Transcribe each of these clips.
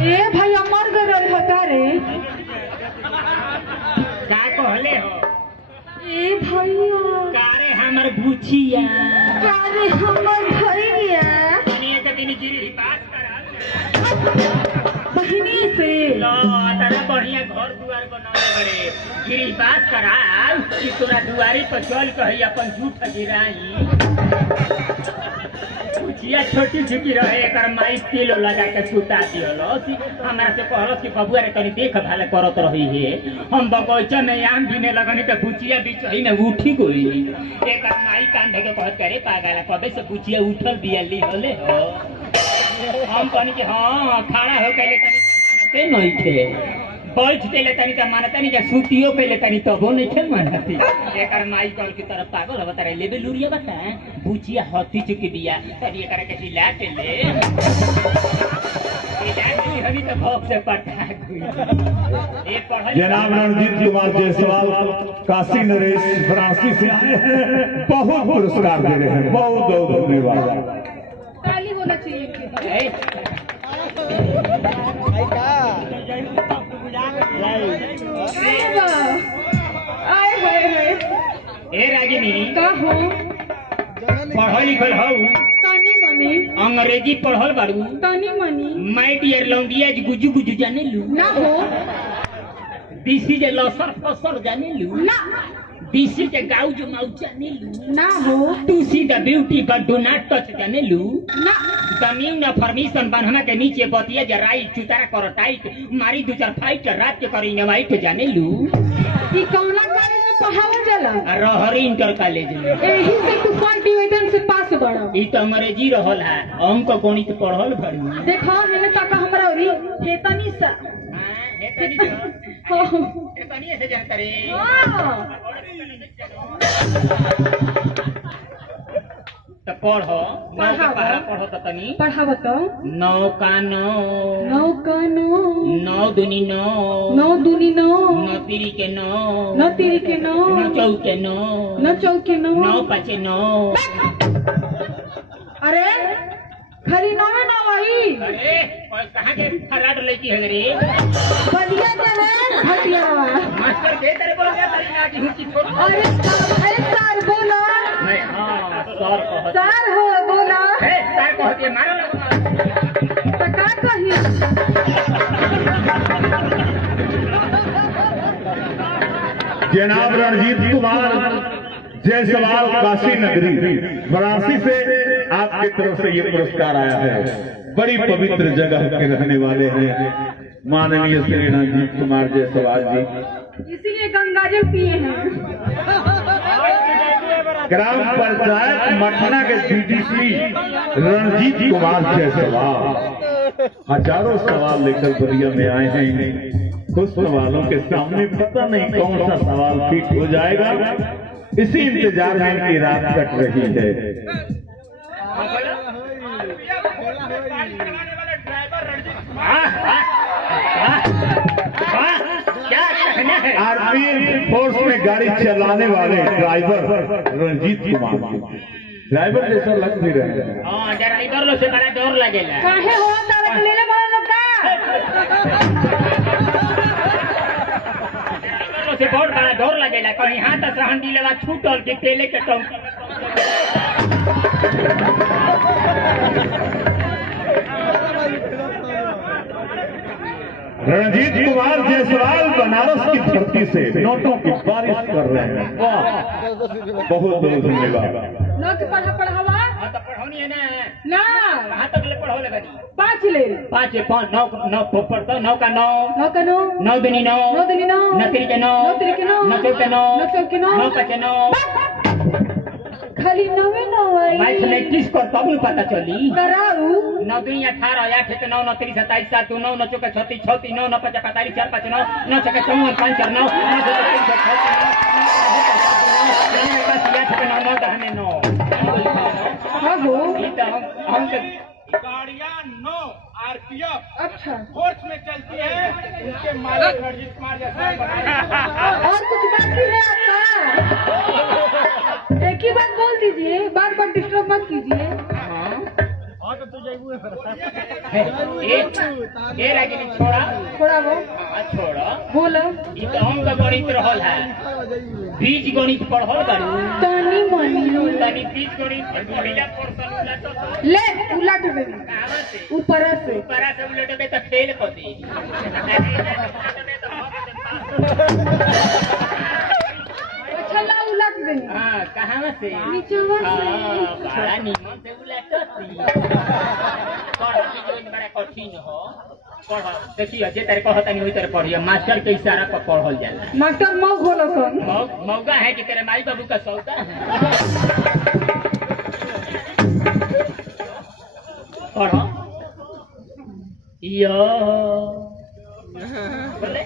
ए भाई अमर गए होता रे का कहले हो ए भैया कारे हमर बुचिया अरे हमर भैया तनी एक दिन गिरी बात करा बहिनी से लो तारा बढ़िया घर दुआर बनावे बड़े गिरी बात करा कि तोरा दुआरी पर चल कही अपन झूठ गिराई बुचिया छोटी झुकी रहे एकर माई तेल लगा के सुता दिहलो हमरा से कहलो कि बबुआ रे तनी देख भाले करत रही है हम बगीचा में आम बिने लगनी त बुचिया बीच ही में उठी गई एकर माई कान धके कहत करे पागल कबे से बुचिया उठल बिया ली होले हो हम कहनी कि हां खड़ा हो के ले तनी मानते नहीं थे बैठ के ले तनी त मानते नहीं के सुतियो के ले तनी तबो नहीं थे मानती एकर माई कल की तरफ पागल हो तारे लेबे लुरिया बता बुचिया हथी चुकी दिया तनी एकर के हिला के ले हमी तो भौक से पटा गई ए पढ़ल जनाब रणजीत कुमार जायसवाल काशी नरेश फ्रांसी से आए हैं बहुत पुरस्कार दे रहे हैं बहुत बहुत धन्यवाद ताली होना चाहिए आए हाय हाय ए रागिनी का हो पढ़ल लिखल हो तानी मनी अंग्रेजी पढ़ल बाड़ू तानी मनी माय डियर लौंडिया गुजू गुजू जाने लू ना हो दिस इज ए लसर फसर जाने लू ना दिस इज ए गाउ जो माउ जाने लू ना हो to see the beauty but do not touch जाने लू ना जमीन न फॉर्मेशन बनहना के नीचे बतिया जराई चुतारा कर टाइट मारी दो चार फाइट रात के करी नवाइट जाने लू ई कौना कॉलेज में पढ़ावल जाला रहरी इंटर कॉलेज में एही से तू फर्स्ट डिवीजन से पास बड़ा ई तो अंग्रेजी रहल है अंक गणित पढ़ल भरू देखो हेने तक हमरा औरी हेतनी सा हो से जानता रे हां तो पढ़ो पढ़ो तो तनी पढ़ाव तो नौका नौ नौका नौ नौ दुनी नौ नौ दूनी नौ नौ तिरी के नौ नौ तीरी के नौ नौ चौके नौ नौ चौके नौ नौ पाँचे नौ अरे खरी नौ में नौ आई अरे और कहाँ के फराड लड़की है रे बढ़िया चले घटिया मास्टर के तेरे बोल गया तारी ना की हुकी छोड़ अरे सर बोला नहीं हाँ सर कहत सर हो बोला है सर कहत ये मारो ना तो का कही जनाब रणजीत कुमार जायसवाल काशी नगरी वाराणसी से आपकी तरफ से ये पुरस्कार आया है बड़ी पवित्र जगह के रहने वाले हैं माननीय श्री रणजीत कुमार जायसवाल जी इसीलिए गंगाजल पिए हैं ग्राम पंचायत मठना के सीडीसी रणजीत कुमार जायसवाल हजारों सवाल लेकर बलिया में आए हैं कुछ सवालों के सामने पता नहीं कौन सा सवाल फिट हो जाएगा इसी इंतजार में इनकी रात कट रही है क्या कहना है आर्मी फोर्स में गाड़ी चलाने वाले ड्राइवर रणजीत कुमार ड्राइवर जैसा लग भी रहे हैं हाँ ड्राइवर लो से बड़ा डर लगेगा काहे हो तारा के लेले बड़ा लोग का ड्राइवर लो से बहुत बड़ा डर लगेगा कहीं हाथ सहन दिलेवा छूटल के तेले के टंकी रणजीत कुमार जायसवाल बनारस की धरती से नोटों की बारिश कर रहे हैं वाह बहुत बहुत धन्यवाद नौ के पढ़ावा हाँ तो पढ़ौनी है ना ना कहाँ तक ले पढ़ो ले बनी 5 ले 5 नौ नौ पढ़ता नौ का नौ नौ का नौ नौ दुनी नौ नौ दूनी नौ नौ तिरी के नौ नौ तिरी के नौ नौ चौके नौ नौ चौके नौ नौ पाँचे नौ खाली नौवे नौ आई मैथमेटिक्स को तब नहीं पता चली कराऊ 9 2 18 8 के 9 9 3 27 7 9 9 चौके 36 36 9 9 5 45 4 5 9 9 चौके 54 5 4 9 9 हाँ हो हम गाड़ियाँ 9 आरपीएफ अच्छा फोर्स में चलती है उनके मालिक रणजीत कुमार जायसवाल बनाए और कुछ बाकी है आपका एक ही बात बोल दीजिए बार बार डिस्टर्ब मत कीजिए और ए रागिनी छोड़ा थोड़ा वो हाँ छोड़ा बोलो ई तो अंक गणित रहल है बीज गणित पढ़ल बारू तनी मनी तनी बीज गणित पढ़िला पढ़ल उलट ले उलट दे कहां से ऊपर से ऊपरा से उलट दे तो फेल कर दी अच्छा ला उलट दे हां कहां से नीचे से बड़ा निमन से उलटती पढ़ती जो बड़ा कठिन हो पढ़ देखिए जे तेरे कहता नहीं वही तेरे पढ़िए मास्टर के इशारा पर पढ़ल जाला मास्टर मौ खोलो सन मौका है कि तेरे माई बाबू का सौदा है पढ़ो यो बोले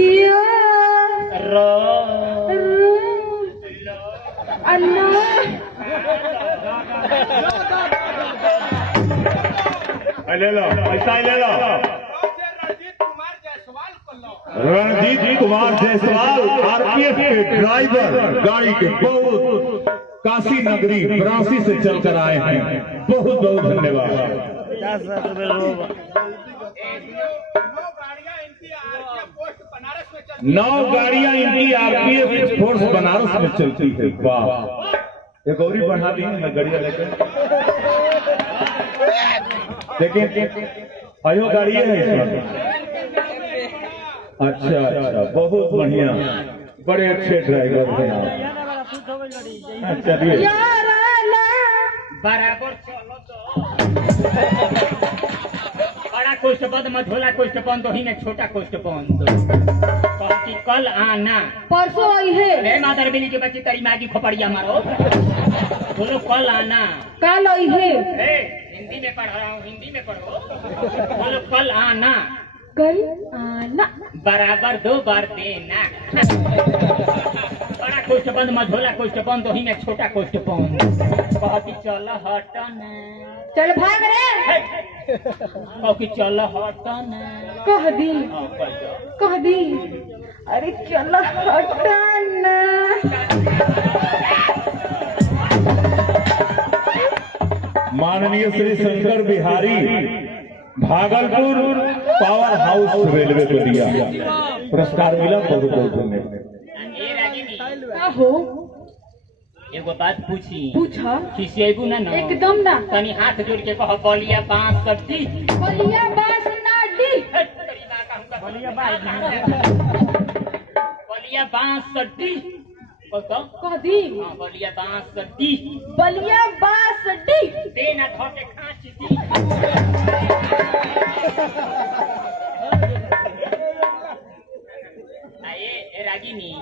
यो रो अल्लाह ले लो ऐसा ही ले लो रणजीत कुमार जायसवाल आरपीएफ के ड्राइवर गाड़ी के बहुत काशी नगरी बरासी से चलकर आए हैं बहुत बहुत धन्यवाद 9 गाड़ियां इनकी आरपीएफ फोर्स बनारस में चलती है वाह एक और ही बढ़ा दी है गाड़ियां लेकर लेकिन आयो गाड़ी है इसमें अच्छा अच्छा बहुत बढ़िया बड़े अच्छे ड्राइवर हैं आप चलिए बराबर चलो तो बड़ा कोष्ठ बंद मत होला कोष्ठ बंद ही में छोटा कोष्ठ बंद कि कल आना परसों आई है मेरे माता बिल्ली के बच्चे तेरी माँ की खोपड़िया मारो बोलो कल आना कल आई है हिंदी में पढ़ रहा हूँ हिंदी में पढ़ो बोलो कल आना कल आना बराबर 2 बार देना बड़ा कोष्ठ बंद मझोला कोष्ठ बंद वही में छोटा कोष्ठ बंद कहती चलो हटन चल भाग रे कहती चलो हटन कह दी अरे चल हटन माननीय Shri Shankar Bihari Bhagalpur power house railway को दिया पुरस्कार मिला बहुत बहुत धन्यवाद हो एगो बात पूछी पूछा खिसिएबू ना ना एकदम ना तनी हाथ जोड़ के कहो बलिया बांस सब्जी बलिया बांस नाडी बलिया बांस सब्जी कह दी हाँ बलिया बांस सब्जी बलिया बांस डी देना धो के खांच दी ए रागिनी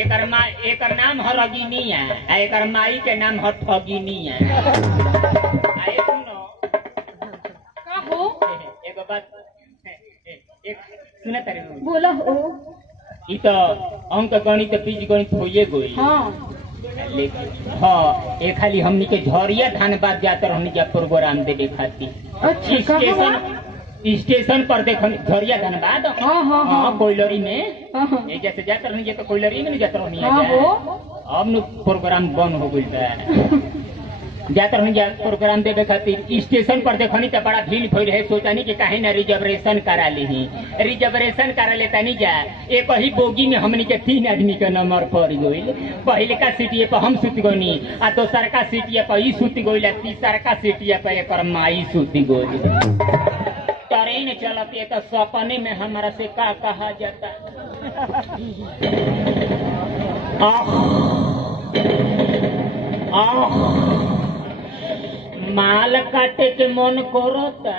एकर नाम है रगिनी है एकर माई के नाम है ठगिनी है आए सुनो का हो एगो बात एक सुने तारे बोला हो ई तो अंक गणित बीज गणित होइए गई हाँ हाँ ये खाली हमनी के झरिया धनबाद जाकर हमनी के प्रोग्राम देवे खातिर अच्छा स्टेशन पर देखो झरिया धनबाद हाँ कोयलरी में हाँ ये जैसे जाकर नहीं तो कोयलरी में नहीं जाकर नहीं अब न प्रोग्राम बंद हो गई जाकर नहीं प्रोग्राम देवे खातिर स्टेशन पर देखनी तो बड़ा भीड़ भई रहे सोचनी कि काहे ना रिजर्वेशन करा ली रिजर्वेशन करा लेता नहीं जा एक ही बोगी में हमनी के 3 आदमी के नंबर पड़ गई पहले का सीटिए पर हम सुत गनी आ दोसर का सीटिए पर ई सुत गई तीसर का सीटिए पर एक माई सुत गई ट्रेन चलती है तो सपने में हमारा से का कहा जाता माल काटे के मन करता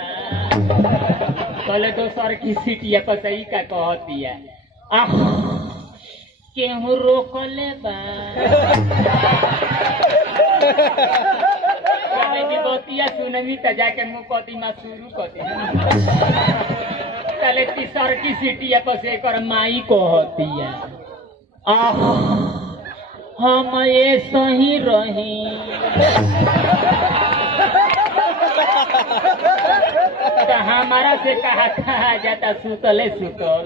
पहले दोसर की सीटिया पर सही का कहती है केहू रोकले बा बतिया सुनमी तो जाके मुँह कती में शुरू कती पहले तीसर की सीटिया पर से कर माई कहती है हम ये सही रही तो हमारा से कहा जाता सुतले सुतल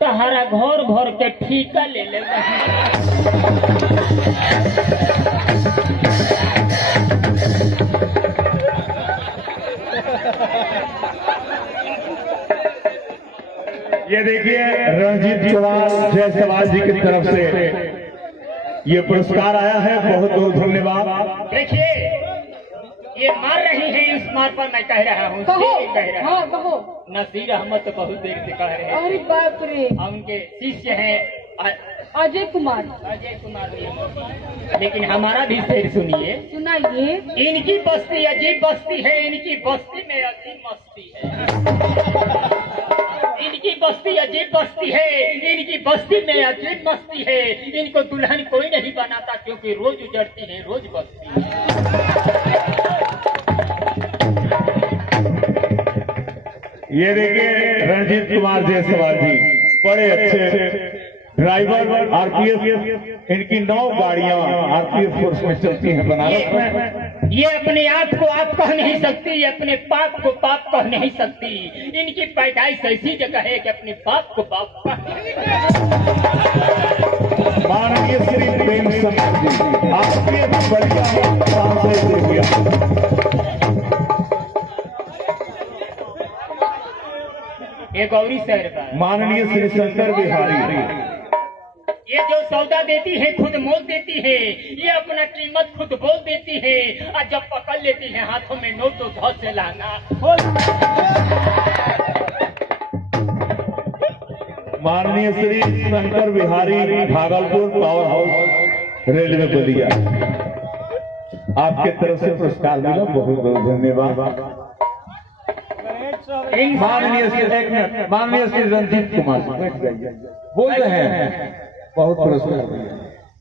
तहरा घर भर के ठीका ले ले ये देखिए रणजीत चौहान जायसवाल जी की तरफ से ये पुरस्कार आया है, बहुत बहुत धन्यवाद। देखिए ये मार रही है, इस मार पर मैं कह रहा हूँ, कहो कह रहा हाँ हूँ। कहो। नसीर अहमद तो बहुत देर से कह रहे हैं, अरे बाप रे। और उनके शिष्य हैं अजय कुमार। अजय कुमार। लेकिन हमारा भी शेर सुनिए, सुनाइए। इनकी बस्ती अजीब बस्ती है, इनकी बस्ती में अजीब मस्ती है। इनकी बस्ती अजीब बस्ती है, इनकी बस्ती में अजीब मस्ती है। इनको दुल्हन कोई नहीं बनाता क्योंकि रोज उजड़ती है, रोज बस्ती है। ये देखिए रणजीत कुमार जायसवाल जी बड़े अच्छे ड्राइवर, आरपीएफ, इनकी 9 गाड़ियां आरपीएफ फोर्स में चलती हैं बनारस में। ये अपने आप को आप कह नहीं सकती, अपने पाप को पाप कह नहीं सकती। इनकी पैदाइश ऐसी जगह है कि अपने पाप को पाप कह नहीं सकती। माननीय श्री प्रेम शंकर जी आपके बलिया सांसद हो गया। एक गौरी शहर का माननीय श्री शंकर बिहारी, ये जो सौदा देती है खुद मोल देती है, ये अपना कीमत खुद बोल देती है, और जब पकड़ लेती है हाथों में नोट तो धौस से लाना। माननीय Shri Shankar Bihari Bhagalpur power house railway Ballia, आपके तरफ से पुरस्कार मिला, बहुत बहुत धन्यवाद। माननीय श्री एक मिनट, माननीय श्री रणजीत कुमार बोल रहे हैं, बहुत पुरस्कार मिला।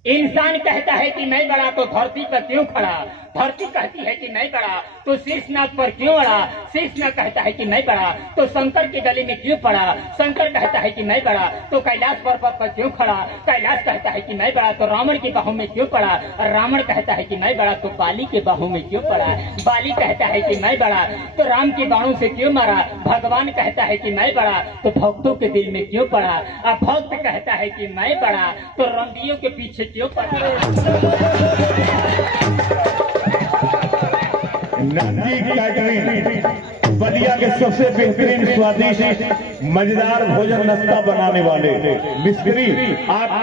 इंसान कहता है कि मैं बड़ा तो धरती पर क्यों खड़ा, धरती कहती है कि मैं बड़ा तो शीर्षनाथ पर क्यों अड़ा, शीर्षनाथ कहता है कि मैं बड़ा तो शंकर के गले में क्यों पड़ा, शंकर कहता है कि मैं बड़ा तो कैलाश पर्वत पर क्यों खड़ा, कैलाश कहता है कि मैं बड़ा तो रावण की बाहों में क्यों पड़ा, रावण कहता है कि मैं बड़ा तो बाली के बाहों में क्यों पड़ा, बाली कहता है कि मैं बड़ा तो राम के बाणों से क्यों मारा, भगवान कहता है कि मैं बड़ा तो भक्तों के दिल में क्यों पड़ा, अब भक्त कहता है कि मैं बड़ा तो रंडियों के पीछे क्यों पड़ा। नंदी कैटरिंग बलिया के सबसे बेहतरीन स्वादिष्ट मजेदार भोजन नाश्ता बनाने वाले मिस्त्री आपके